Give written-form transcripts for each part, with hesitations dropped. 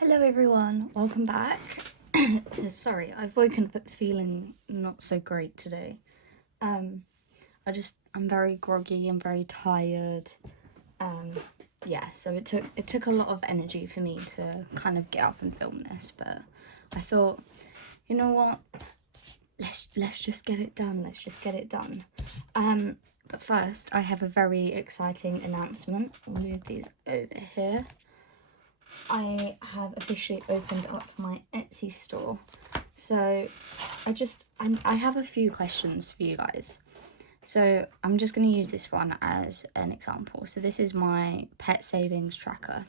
Hello everyone, welcome back. Sorry, I've woken up feeling not so great today. Um, I'm very groggy, I'm very tired. Um, yeah, so it took a lot of energy for me to kind of get up and film this, but I thought, you know what? Let's just get it done. Let's just get it done. But first, I have a very exciting announcement. I'll move these over here. I have officially opened up my Etsy store. So I have a few questions for you guys. So I'm just going to use this one as an example. So this is my pet savings tracker.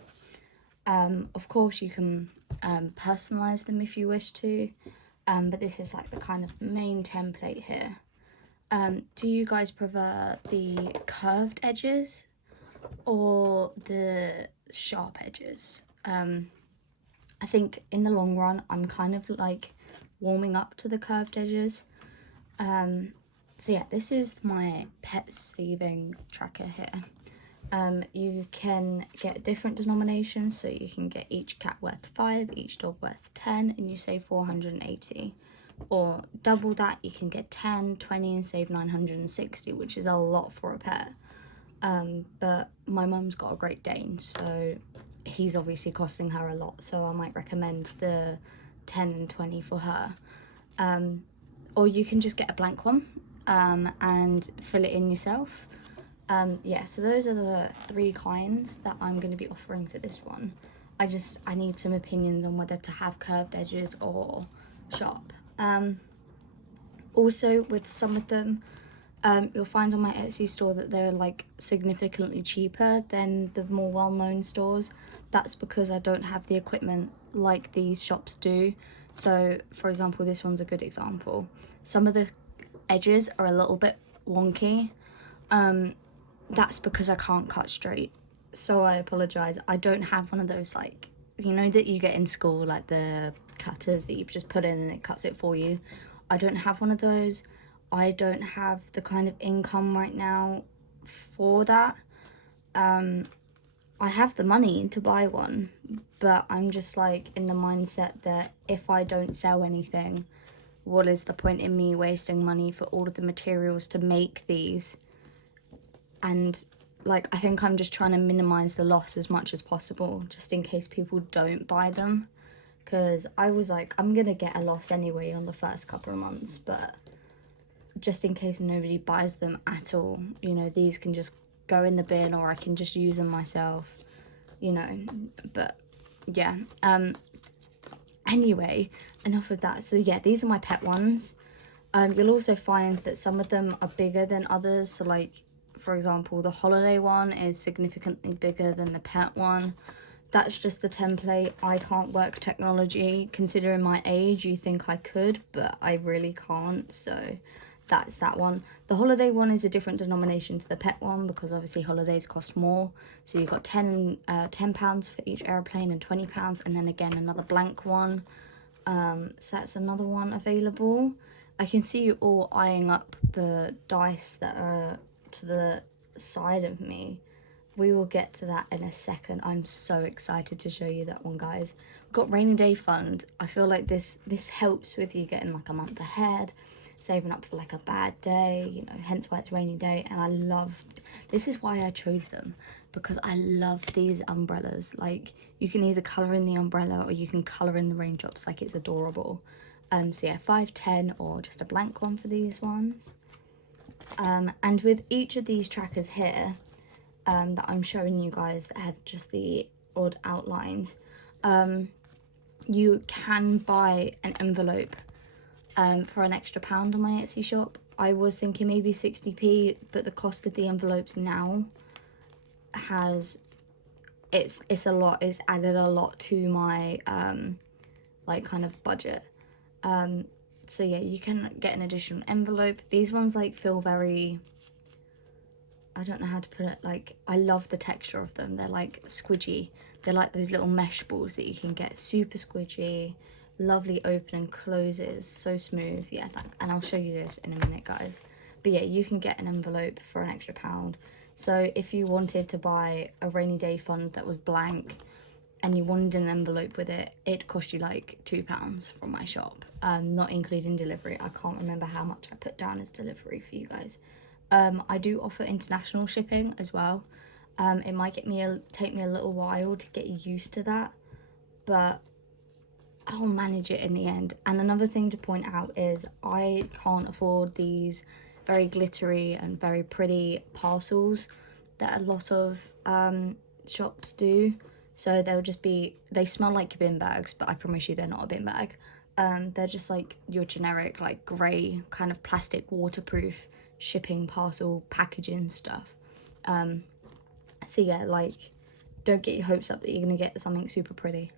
Of course you can personalize them if you wish to, but this is like the kind of main template here. Do you guys prefer the curved edges or the sharp edges? I think in the long run, I'm kind of like warming up to the curved edges. So yeah, this is my pet saving tracker here. You can get different denominations, so you can get each cat worth 5, each dog worth 10, and you save 480. Or double that, you can get 10, 20, and save 960, which is a lot for a pet. But my mum's got a Great Dane, so he's obviously costing her a lot, so I might recommend the 10 and 20 for her. Or you can just get a blank one and fill it in yourself. Yeah, so those are the 3 kinds that I'm going to be offering for this one. I need some opinions on whether to have curved edges or sharp. Also, with some of them, you'll find on my Etsy store that they're like significantly cheaper than the more well-known stores. That's because I don't have the equipment like these shops do. So for example, this one's a good example. Some of the edges are a little bit wonky. That's because I can't cut straight, so I apologize. I don't have one of those, like, you know, that you get in school, like the cutters that you just put in and it cuts it for you. I don't have one of those. I don't have the kind of income right now for that. I have the money to buy one, but I'm just like in the mindset that if I don't sell anything, what is the point in me wasting money for all of the materials to make these? And like, I think I'm just trying to minimize the loss as much as possible, just in case people don't buy them. Because I was like, I'm gonna get a loss anyway on the first couple of months, but just in case nobody buys them at all, you know, these can just go in the bin, or I can just use them myself, you know. But yeah, anyway, enough of that. So yeah, these are my pet ones. You'll also find that some of them are bigger than others. So like, for example, the holiday one is significantly bigger than the pet one. That's just the template. I can't work technology. Considering my age, you think I could, but I really can't. So that's that one. The holiday one is a different denomination to the pet one because obviously holidays cost more. So you've got £10 for each airplane and £20, and then again another blank one. So that's another one available. I can see you all eyeing up the dice that are to the side of me. We will get to that in a second. I'm so excited to show you that one, guys. We've got rainy day fund. I feel like this helps with you getting like a month ahead, saving up for like a bad day, you know, hence why it's rainy day. And I love, this is why I chose them, because I love these umbrellas. Like, you can either colour in the umbrella or you can colour in the raindrops. Like, it's adorable. So yeah, 5, 10, or just a blank one for these ones. And with each of these trackers here, that I'm showing you guys that have just the odd outlines, you can buy an envelope for an extra £1 on my Etsy shop. I was thinking maybe 60p, but the cost of the envelopes now has, it's a lot. It's added a lot to my like kind of budget. So yeah, you can get an additional envelope. These ones like feel very, I don't know how to put it, like, I love the texture of them. They're like squidgy. They're like those little mesh balls that you can get, super squidgy, lovely open and closes, so smooth. Yeah, and I'll show you this in a minute, guys. But yeah, you can get an envelope for an extra £1. So if you wanted to buy a rainy day fund that was blank, and you wanted an envelope with it, it'd cost you like £2 from my shop, not including delivery. I can't remember how much I put down as delivery for you guys. I do offer international shipping as well. It might take me a little while to get used to that, but I'll manage it in the end. And another thing to point out is I can't afford these very glittery and very pretty parcels that a lot of shops do. So they smell like bin bags, but I promise you they're not a bin bag. They're just like your generic like grey kind of plastic waterproof shipping parcel packaging stuff. So yeah, like, don't get your hopes up that you're gonna get something super pretty,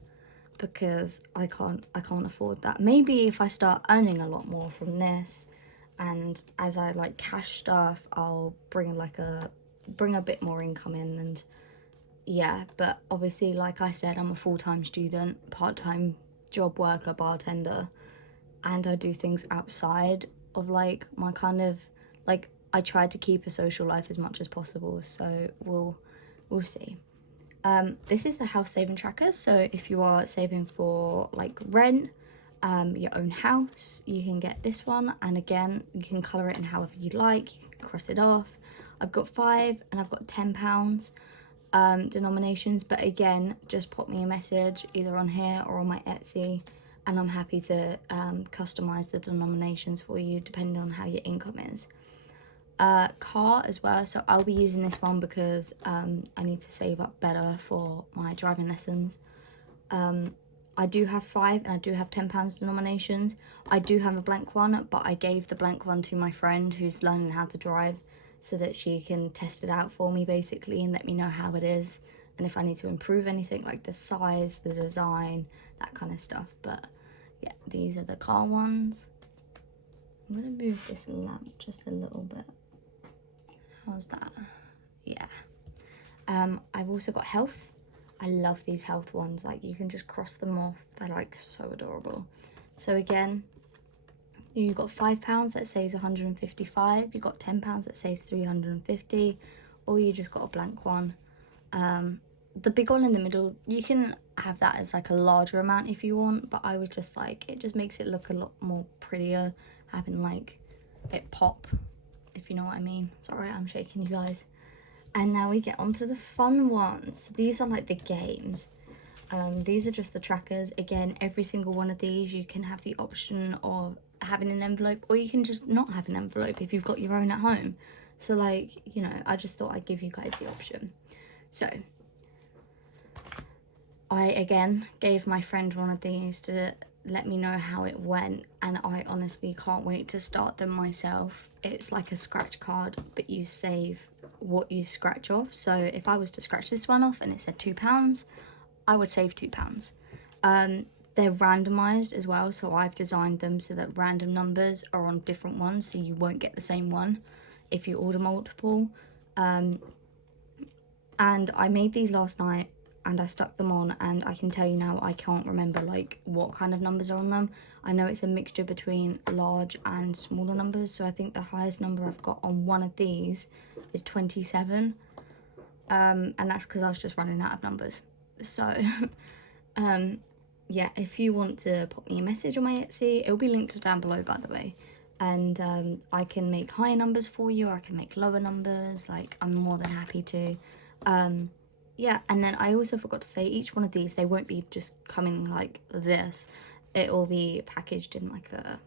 because I can't afford that. Maybe if I start earning a lot more from this, and as I like cash stuff, I'll bring a bit more income in. And yeah, but obviously, like I said, I'm a full-time student, part-time job worker, bartender, and I do things outside of like my kind of like, I try to keep a social life as much as possible, so we'll see. This is the house saving tracker. So if you are saving for like rent, your own house, you can get this one. And again, you can colour it in however you like. You can cross it off. I've got £5 and I've got £10 denominations. But again, just pop me a message either on here or on my Etsy, and I'm happy to customise the denominations for you depending on how your income is. Car as well, so I'll be using this one because I need to save up better for my driving lessons. I do have £5 and I do have £10 denominations. I do have a blank one, but I gave the blank one to my friend who's learning how to drive, so that she can test it out for me basically and let me know how it is, and if I need to improve anything like the size, the design, that kind of stuff. But yeah, these are the car ones. I'm gonna move this lamp just a little bit. How's that? Yeah. I've also got health. I love these health ones. Like, you can just cross them off. They're like so adorable. So again, you've got £5 that saves 155. You've got £10 that saves 350, or you just got a blank one. The big one in the middle, you can have that as like a larger amount if you want, but I was just like, it just makes it look a lot more prettier having like it pop, if you know what I mean. Sorry, I'm shaking you guys. And now we get onto the fun ones. These are like the games. These are just the trackers. Again, every single one of these, you can have the option of having an envelope, or you can just not have an envelope if you've got your own at home. So like, you know, I just thought I'd give you guys the option. So I again gave my friend one of these to let me know how it went, and I honestly can't wait to start them myself. It's like a scratch card, but you save what you scratch off. So if I was to scratch this one off and it said £2, I would save £2. They're randomized as well, so I've designed them so that random numbers are on different ones, so you won't get the same one if you order multiple. And I made these last night and I stuck them on, and I can tell you now, I can't remember like what kind of numbers are on them. I know it's a mixture between large and smaller numbers, so I think the highest number I've got on one of these is 27, and that's because I was just running out of numbers. So yeah, if you want to pop me a message on my Etsy, it'll be linked down below, by the way, and I can make higher numbers for you, or I can make lower numbers. Like, I'm more than happy to. Yeah, and then I also forgot to say, each one of these, they won't be just coming like this. It will be packaged in like a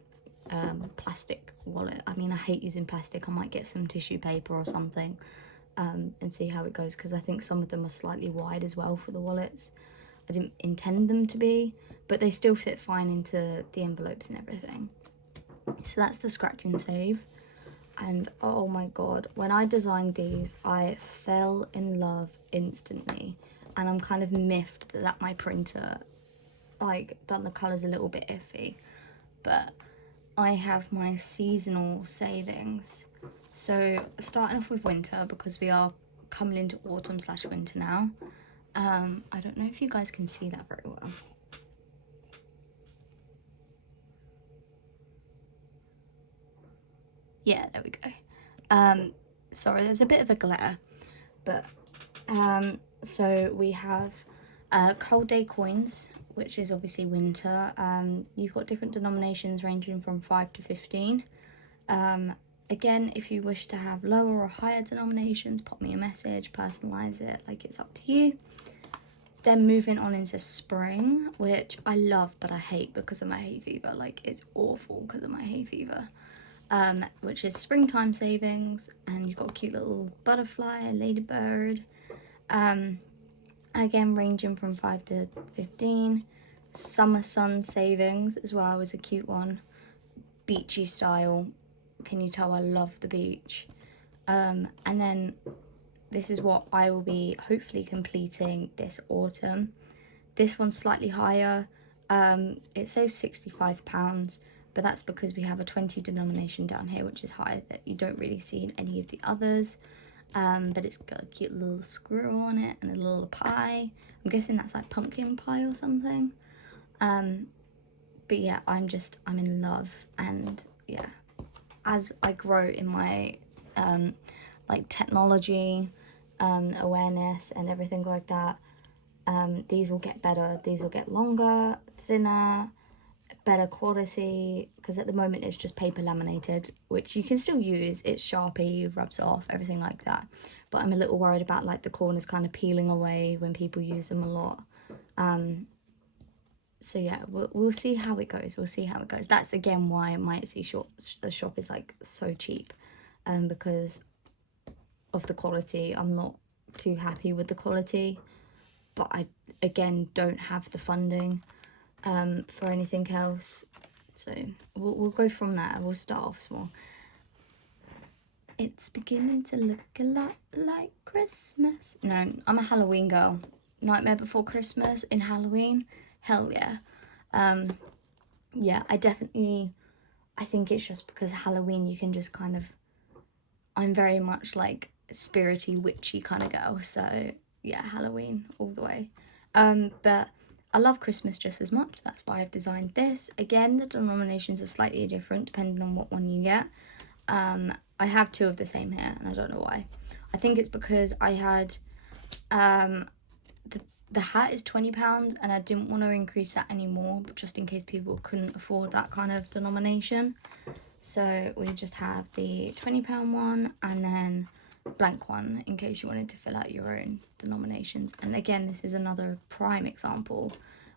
plastic wallet. I mean, I hate using plastic. I might get some tissue paper or something and see how it goes, because I think some of them are slightly wide as well for the wallets. I didn't intend them to be, but they still fit fine into the envelopes and everything. So that's the scratch and save. And oh my god, when I designed these, I fell in love instantly, and I'm kind of miffed that my printer like done the colours a little bit iffy. But I have my seasonal savings, so starting off with winter, because we are coming into autumn/winter now. I don't know if you guys can see that very well. Yeah, there we go. Sorry, there's a bit of a glare, but so we have Cold Day coins, which is obviously winter. You've got different denominations ranging from 5 to 15. Again, if you wish to have lower or higher denominations, pop me a message, personalize it, like it's up to you. Then moving on into spring, which I love but I hate because of my hay fever. Like, it's awful because of my hay fever. Which is springtime savings, and you've got a cute little butterfly, a ladybird. Again, ranging from 5 to 15. Summer sun savings as well is a cute one. Beachy style. Can you tell I love the beach? And then this is what I will be hopefully completing this autumn. This one's slightly higher. It says £65, but that's because we have a 20 denomination down here, which is higher, that you don't really see in any of the others. But it's got a cute little squirrel on it and a little pie. I'm guessing that's like pumpkin pie or something. But yeah, I'm in love. And yeah, as I grow in my like technology awareness and everything like that, these will get better. These will get longer, thinner, better quality, because at the moment it's just paper laminated, which you can still use. It's Sharpie, rubs off, everything like that. But I'm a little worried about like the corners kind of peeling away when people use them a lot. So yeah, we'll see how it goes. We'll see how it goes. That's again why my Etsy shop is like so cheap, because of the quality. I'm not too happy with the quality, but I again don't have the funding for anything else, so we'll go from there. We'll start off small. It's beginning to look a lot like Christmas. No, I'm a Halloween girl. Nightmare Before Christmas in Halloween, hell yeah. Yeah, I think it's just because Halloween you can just kind of, I'm very much like spirity, witchy kind of girl, so yeah, Halloween all the way. But I love Christmas just as much. That's why I've designed this. Again, the denominations are slightly different depending on what one you get. I have two of the same here, and I don't know why. I think it's because I had the hat is £20, and I didn't want to increase that anymore, but just in case people couldn't afford that kind of denomination. So we just have the £20 one, and then blank one in case you wanted to fill out your own denominations. And again, this is another prime example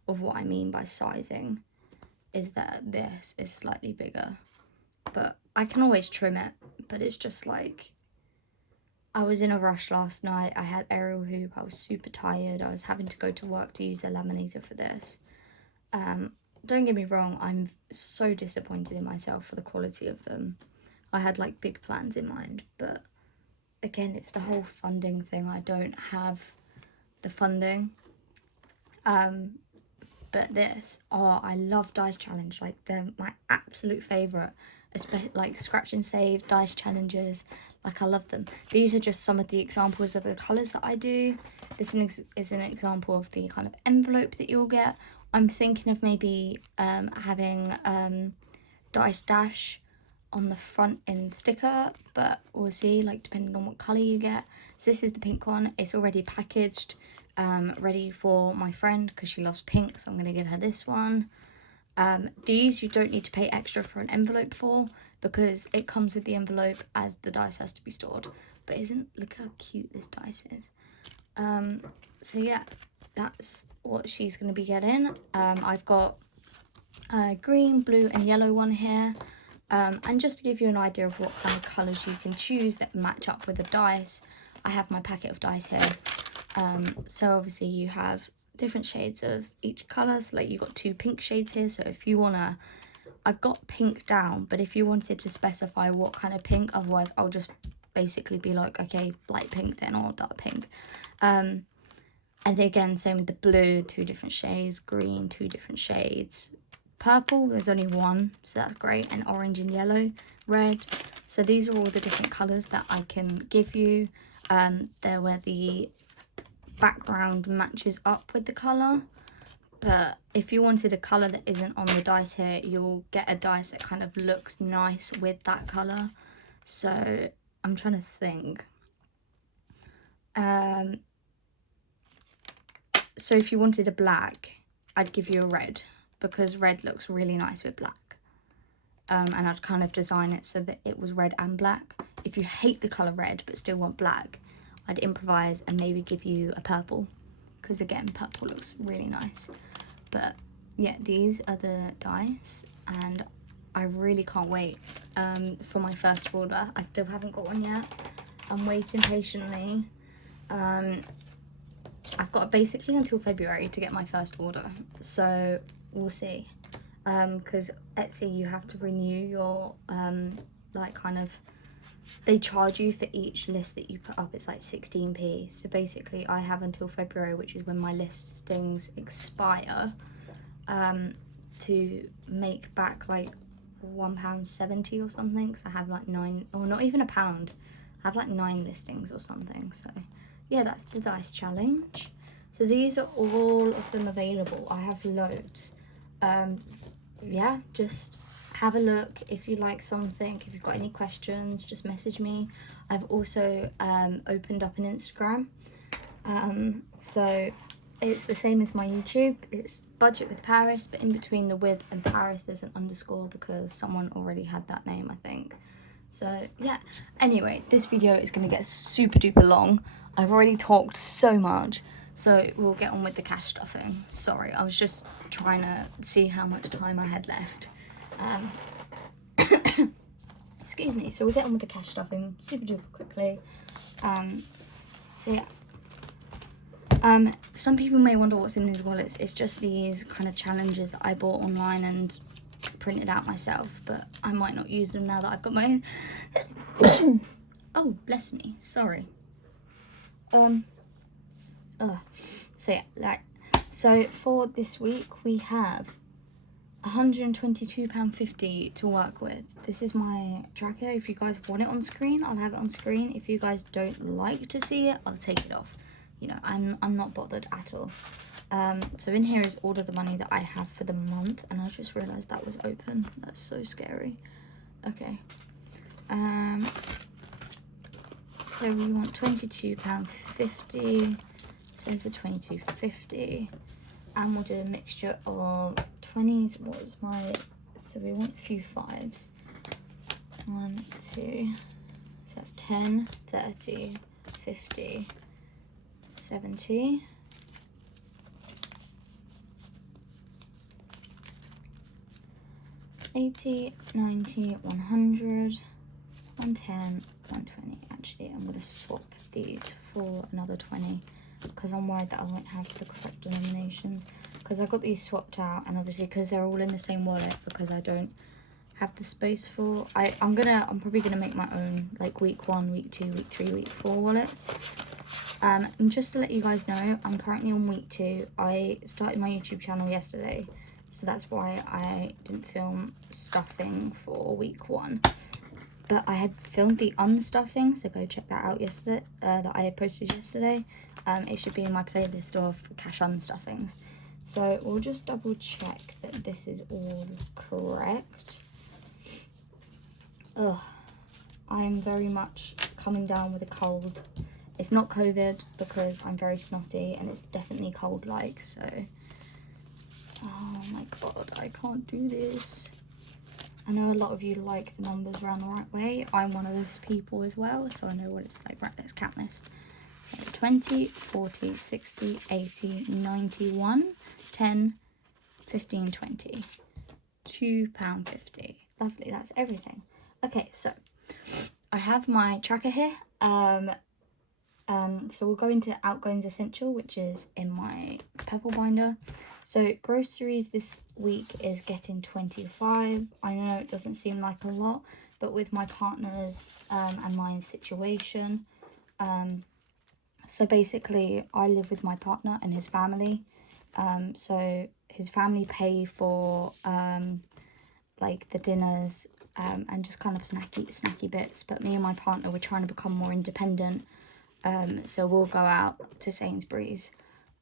of what I mean by sizing, is that this is slightly bigger, but I can always trim it. But it's just like, I was in a rush last night. I had aerial hoop. I was super tired. I was having to go to work to use a laminator for this. Don't get me wrong, I'm so disappointed in myself for the quality of them. I had like big plans in mind, but again, it's the whole funding thing. I don't have the funding. But this, oh, I love Dice Challenge. Like, they're my absolute favourite. Especially like scratch and save, dice challenges. Like, I love them. These are just some of the examples of the colours that I do. This is an example of the kind of envelope that you'll get. I'm thinking of maybe having Dice Dash on the front in sticker, but we'll see, like, depending on what colour you get. So this is the pink one. It's already packaged, ready for my friend because she loves pink, so I'm going to give her this one. These you don't need to pay extra for an envelope for, because it comes with the envelope as the dice has to be stored. But look how cute this dice is. So yeah, that's what she's going to be getting. I've got a green, blue and yellow one here. And just to give you an idea of what kind of colours you can choose that match up with the dice, I have my packet of dice here. So obviously you have different shades of each colour. So like, you've got 2 pink shades here. So if you wanna, I've got pink down, but if you wanted to specify what kind of pink, otherwise I'll just basically be like, okay, light pink then, or dark pink. And again, same with the blue, 2 different shades, green, 2 different shades. Purple, there's only 1, so that's great, and orange and yellow, red. So these are all the different colours that I can give you. They're where the background matches up with the colour. But if you wanted a colour that isn't on the dice here, you'll get a dice that kind of looks nice with that colour. So I'm trying to think. so if you wanted a black, I'd give you a red, because red looks really nice with black. And I'd kind of design it so that it was red and black. If you hate the colour red but still want black, I'd improvise and maybe give you a purple, because again, purple looks really nice. But yeah, these are the dice, and I really can't wait for my first order. I still haven't got one yet. I'm waiting patiently. I've got basically until February to get my first order, so we'll see. Because Etsy, you have to renew your like kind of, they charge you for each list that you put up. It's like 16p. So basically I have until February, which is when my listings expire, to make back like £1.70 or something. So I have like 9, or not even £1. I have like 9 listings or something. So yeah, that's the dice challenge. So these are all of them available. I have loads. Yeah, just have a look. If you like something, if you've got any questions, just message me. I've also opened up an Instagram, so it's the same as my YouTube. It's Budget with Paris, but in between the with and Paris there's an underscore, because someone already had that name, I think. So yeah, anyway, this video is going to get super duper long. I've already talked so much, so we'll get on with the cash stuffing. Sorry, I was just trying to see how much time I had left. Excuse me. So we'll get on with the cash stuffing super duper quickly. So yeah. Some people may wonder what's in these wallets. It's just these kind of challenges that I bought online and printed out myself, but I might not use them now that I've got my own. Oh, bless me. Sorry. So yeah, like, so for this week we have £122.50 to work with. This is my tracker. If you guys want it on screen, I'll have it on screen. If you guys don't like to see it, I'll take it off. You know, I'm not bothered at all. So in here is all of the money that I have for the month, and I just realized that was open. That's so scary. Okay. So we want £22.50. Says the £22.50. And we'll do a mixture of 20s. What was my, so we want a few 5s. 1, 2, so that's 10, 30, 50, 70, 80, 90, 100, 110, 120. Actually, I'm going to swap these for another 20, because I'm worried that I won't have the correct denominations, because I got these swapped out, and obviously because they're all in the same wallet, because I don't have the space for, I'm probably gonna make my own, like week 1, week 2, week 3, week 4 wallets. And just to let you guys know, I'm currently on week 2. I started my YouTube channel yesterday, so that's why I didn't film stuffing for week 1. But I had filmed the unstuffing, so go check that out yesterday, that I posted yesterday. It should be in my playlist of cash unstuffings. So we'll just double check that this is all correct. Ugh, I'm very much coming down with a cold. It's not COVID, because I'm very snotty, and it's definitely cold-like, so... Oh my god, I can't do this. I know a lot of you like the numbers around the right way. I'm one of those people as well, so I know what it's like. Right, let's count this. So 20, 40, 60, 80, 91, 10, 15, 20. £2.50. Lovely, that's everything. Okay, so I have my tracker here. So we'll go into outgoings essential, which is in my purple binder. So groceries this week is getting 25. I know it doesn't seem like a lot, but with my partner's and my situation, so basically I live with my partner and his family. So his family pay for like the dinners and just kind of snacky bits, but me and my partner, we're trying to become more independent. So we'll go out to Sainsbury's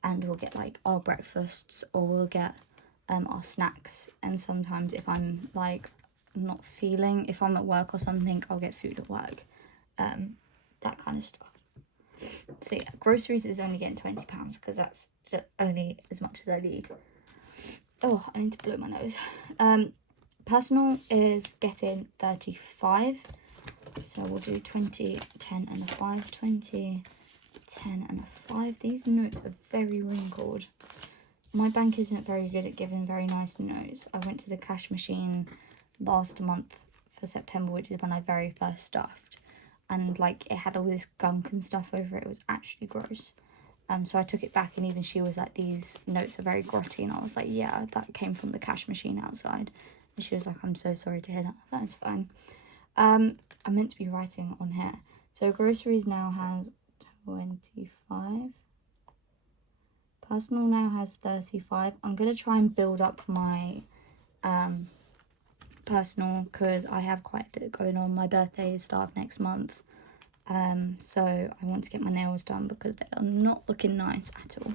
and we'll get like our breakfasts, or we'll get our snacks. And sometimes if I'm like not feeling, if I'm at work or something, I'll get food at work, that kind of stuff. So yeah, groceries is only getting £20 because that's only as much as I need. Oh, I need to blow my nose. Personal is getting 35. So we'll do 20, 10 and a 5, 20, 10 and a 5. These notes are very wrinkled. My bank isn't very good at giving very nice notes. I went to the cash machine last month for September, which is when I very first stuffed. And like it had all this gunk and stuff over it. It was actually gross. So I took it back, and even she was like, these notes are very grotty. And I was like, yeah, that came from the cash machine outside. And she was like, I'm so sorry to hear that. That is fine. I'm meant to be writing on here. So groceries now has 25. Personal now has 35. I'm going to try and build up my personal because I have quite a bit going on. My birthday is start of next month. So I want to get my nails done because they are not looking nice at all.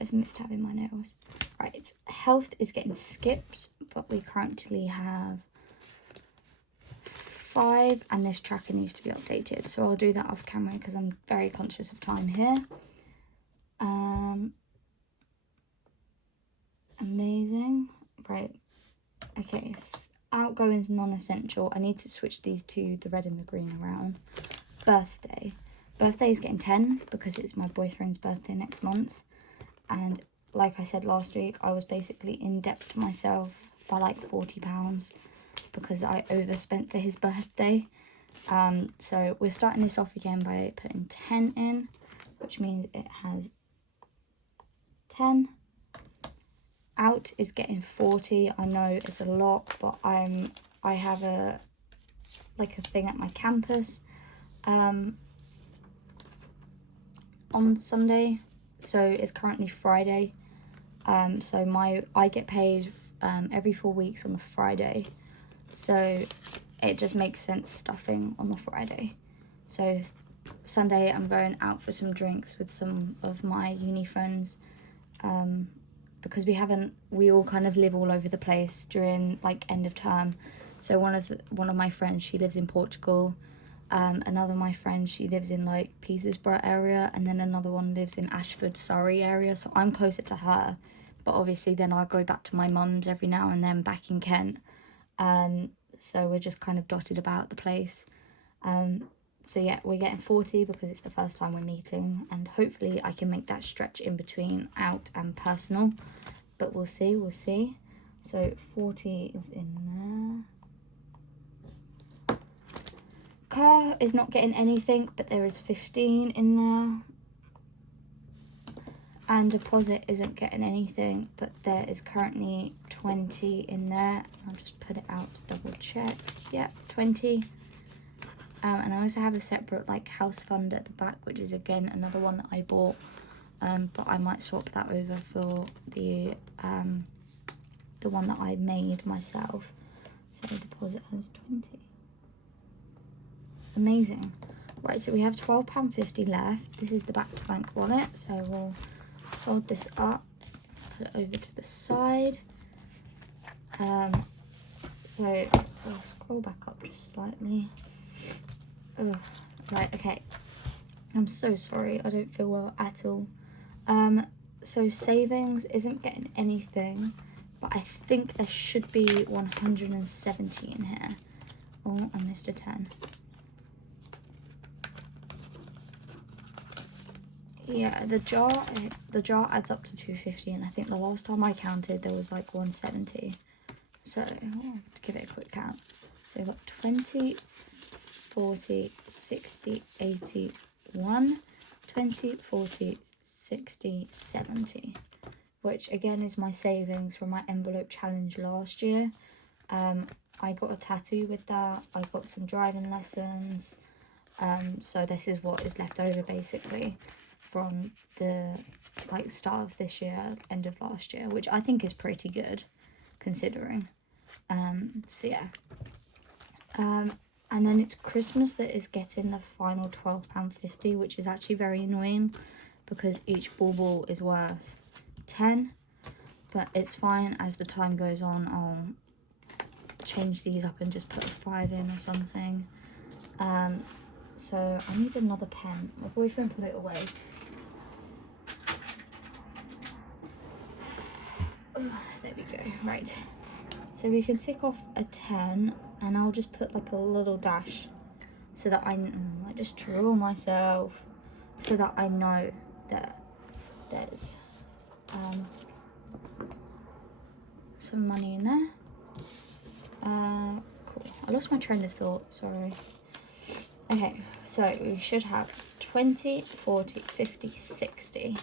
I've missed having my nails. Right, health is getting skipped, but we currently have 5, and this tracker needs to be updated. So I'll do that off camera because I'm very conscious of time here. Amazing. Right. Okay, outgoing's non-essential. I need to switch these two, the red and the green, around. Birthday. Birthday is getting 10 because it's my boyfriend's birthday next month. And like I said last week, I was basically in debt to myself by like £40 because I overspent for his birthday. So we're starting this off again by putting 10 in, which means it has 10. Out is getting 40. I know it's a lot, but I have a thing at my campus on Sunday, so it's currently Friday. So I get paid every 4 weeks on the Friday, so it just makes sense stuffing on the Friday. So Sunday I'm going out for some drinks with some of my uni friends, because we all kind of live all over the place during like end of term. So one of my friends, she lives in Portugal. Another of my friends, she lives in like Petersburg area, and then another one lives in Ashford, Surrey area. So I'm closer to her, but obviously then I'll go back to my mum's every now and then back in Kent. So we're just kind of dotted about the place. So yeah, we're getting 40 because it's the first time we're meeting, and hopefully I can make that stretch in between out and personal, but we'll see. So 40 is in there. Car is not getting anything, but there is 15 in there. And deposit isn't getting anything, but there is currently 20 in there. I'll just put it out to double check. Yeah, 20. And I also have a separate like house fund at the back, which is again another one that I bought, but I might swap that over for the one that I made myself. So the deposit has 20. Amazing. Right, so we have £12.50 left. This is the back to bank wallet, so we'll fold this up, put it over to the side. So I'll scroll back up just slightly. Ugh. Right, okay. I'm so sorry, I don't feel well at all. So savings isn't getting anything, but I think there should be 170 in here. Oh, I missed a 10. Yeah, the jar adds up to 250, and I think the last time I counted there was like 170. So I'll give it a quick count. So we've got 20, 40, 60, 80, 1, 20, 40, 60, 70, which again is my savings from my envelope challenge last year. I got a tattoo with that. I got some driving lessons. So this is what is left over basically from the start of this year, end of last year, which I think is pretty good considering. So yeah. And then it's Christmas that is getting the final £12.50, which is actually very annoying because each bauble is worth 10. But it's fine, as the time goes on, I'll change these up and just put a 5 in or something. So I need another pen. My boyfriend put it away. There we go. Right. So we can tick off a 10, and I'll just put like a little dash so that I just draw myself so that I know that there's some money in there. Cool. I lost my train of thought, sorry. Okay, so we should have 20, 40, 50, 60.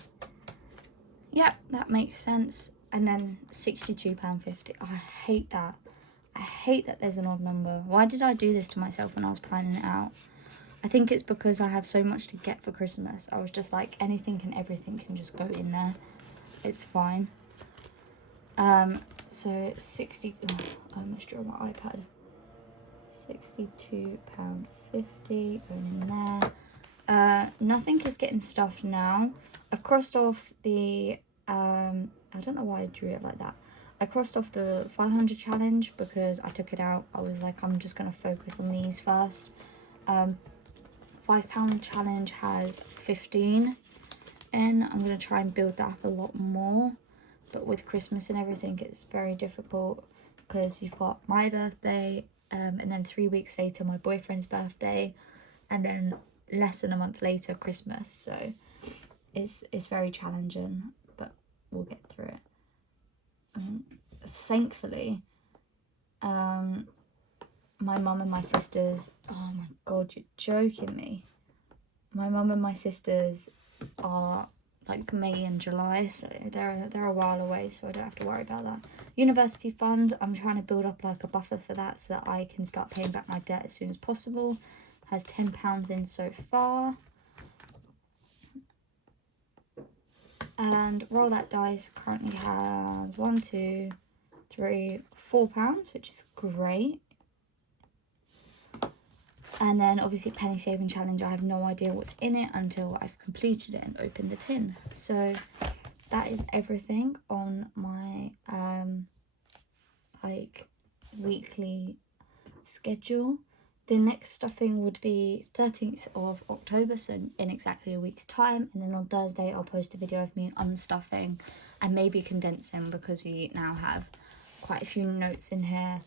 Yep, that makes sense. And then £62.50. I hate that. I hate that there's an odd number. Why did I do this to myself when I was planning it out? I think it's because I have so much to get for Christmas. I was just like, anything and everything can just go in there. It's fine. So 60. Oh, I almost drew my iPad. £62.50 going in there. Nothing is getting stuffed now. I've crossed off the I don't know why I drew it like that. I crossed off the 500 challenge because I took it out. I was like, I'm just gonna focus on these first. £5 challenge has 15 in. I'm gonna try and build that up a lot more, but with Christmas and everything, it's very difficult because you've got my birthday, and then 3 weeks later my boyfriend's birthday, and then less than a month later Christmas. So it's very challenging, but we'll get through it. Thankfully, my mum and my sisters, oh my god, you're joking me. My mum and my sisters are like May and July, so they're a while away, so I don't have to worry about that. University fund, I'm trying to build up like a buffer for that so that I can start paying back my debt as soon as possible. Has £10 in so far. And roll that dice currently has 1, 2, 3, £4, which is great. And then obviously penny saving challenge, I have no idea what's in it until I've completed it and opened the tin. So that is everything on my like weekly schedule. The next stuffing would be 13th of October, so in exactly a week's time. And then on Thursday, I'll post a video of me unstuffing and maybe condensing because we now have quite a few notes in here.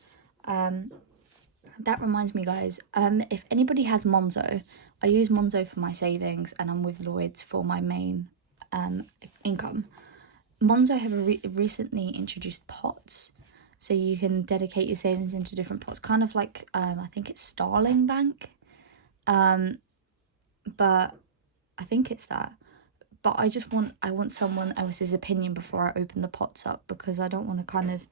That reminds me, guys, if anybody has Monzo, I use Monzo for my savings and I'm with Lloyds for my main income. Monzo have recently introduced pots. So you can dedicate your savings into different pots, kind of like, I think it's Starling Bank. But I think it's that. But I want someone else's opinion before I open the pots up, because I don't want to kind of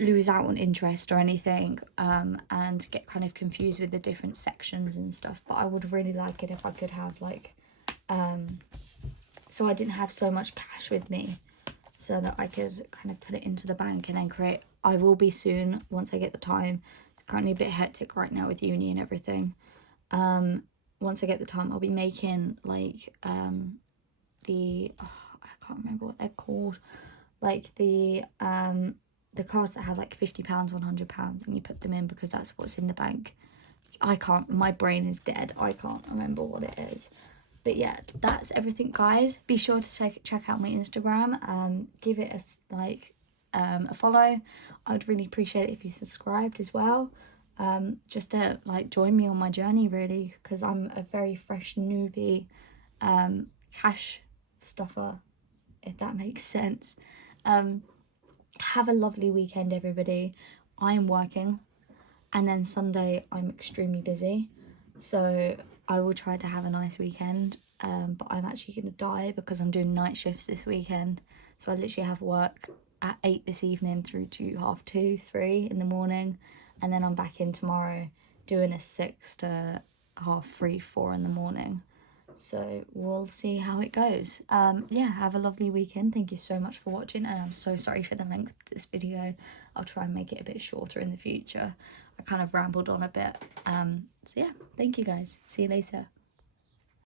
lose out on interest or anything, and get kind of confused with the different sections and stuff. But I would really like it if I could have like, so I didn't have so much cash with me, so that I could kind of put it into the bank and then create. I will be soon, once I get the time. It's currently a bit hectic right now with uni and everything. Once I get the time, I'll be making like I can't remember what they're called, like the cards that have like £50, £100, and you put them in because that's what's in the bank. My brain is dead, I can't remember what it is. But yeah, that's everything, guys. Be sure to check out my Instagram. Give it a follow. I'd really appreciate it if you subscribed as well. Just to like join me on my journey, really, because I'm a very fresh newbie cash stuffer, if that makes sense. Have a lovely weekend, everybody. I am working, and then Sunday I'm extremely busy, so I will try to have a nice weekend, but I'm actually going to die because I'm doing night shifts this weekend. So I literally have work at 8 this evening through to 2:30, 3 in the morning, and then I'm back in tomorrow doing a 6 to 3:30, 4 in the morning. So we'll see how it goes. Yeah, have a lovely weekend. Thank you so much for watching, and I'm so sorry for the length of this video. I'll try and make it a bit shorter in the future. I kind of rambled on a bit. So yeah, thank you guys. See you later.